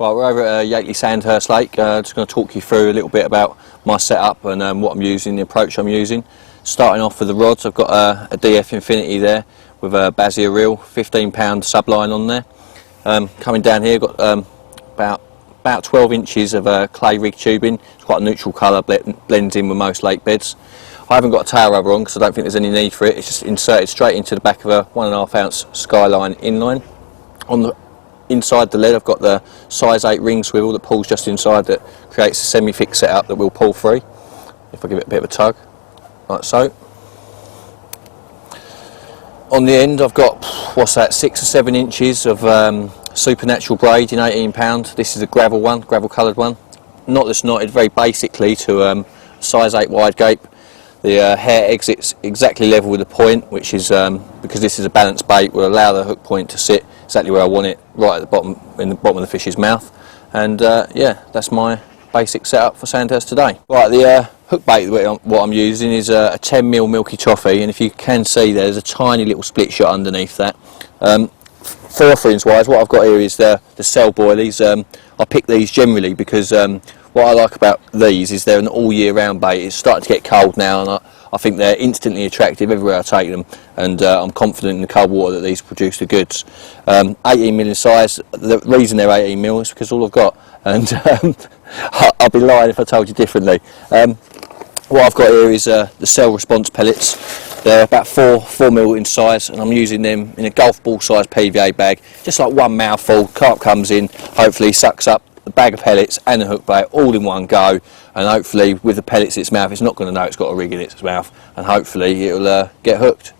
Right, we're over at Yakeley Sandhurst Lake. Just going to talk you through a little bit about my setup and what I'm using, the approach I'm using. Starting off with the rods, I've got a DF Infinity there with a Basia reel, 15 pound subline on there. Coming down here, got about 12 inches of clay rig tubing. It's quite a neutral colour, blends in with most lake beds. I haven't got a tail rubber on because I don't think there's any need for it. It's just inserted straight into the back of a 1.5 ounce Skyline inline. On the inside the lead, I've got the size 8 ring swivel that pulls just inside, that creates a semi-fixed setup that will pull free if I give it a bit of a tug, like so. On the end I've got, what's that, 6 or 7 inches of supernatural braid in 18 pound. This is a gravel one, gravel coloured one. Knot that's knotted very basically to size 8 wide gape. The hair exits exactly level with the point, which is, because this is a balanced bait, will allow the hook point to sit exactly where I want it, right at the bottom, in the bottom of the fish's mouth. And yeah, that's my basic setup for Sandhurst today. Right, the hook bait, what I'm using is a 10mm Milky Toffee, and if you can see there's a tiny little split shot underneath that. For offerings wise, what I've got here is the cell boilies. I pick these generally because what I like about these is they're an all year round bait. It's starting to get cold now, and I think they're instantly attractive everywhere I take them, and I'm confident in the cold water that these produce the goods. 18mm in size. The reason they're 18mm is because all I've got, and I'd be lying if I told you differently. What I've got here is the cell response pellets. They're about 4mm in size, and I'm using them in a golf ball size PVA bag, just like one mouthful. Carp comes in, hopefully sucks up the bag of pellets and the hook bait all in one go, and hopefully with the pellets in its mouth, it's not going to know it's got a rig in its mouth, and hopefully it'll get hooked.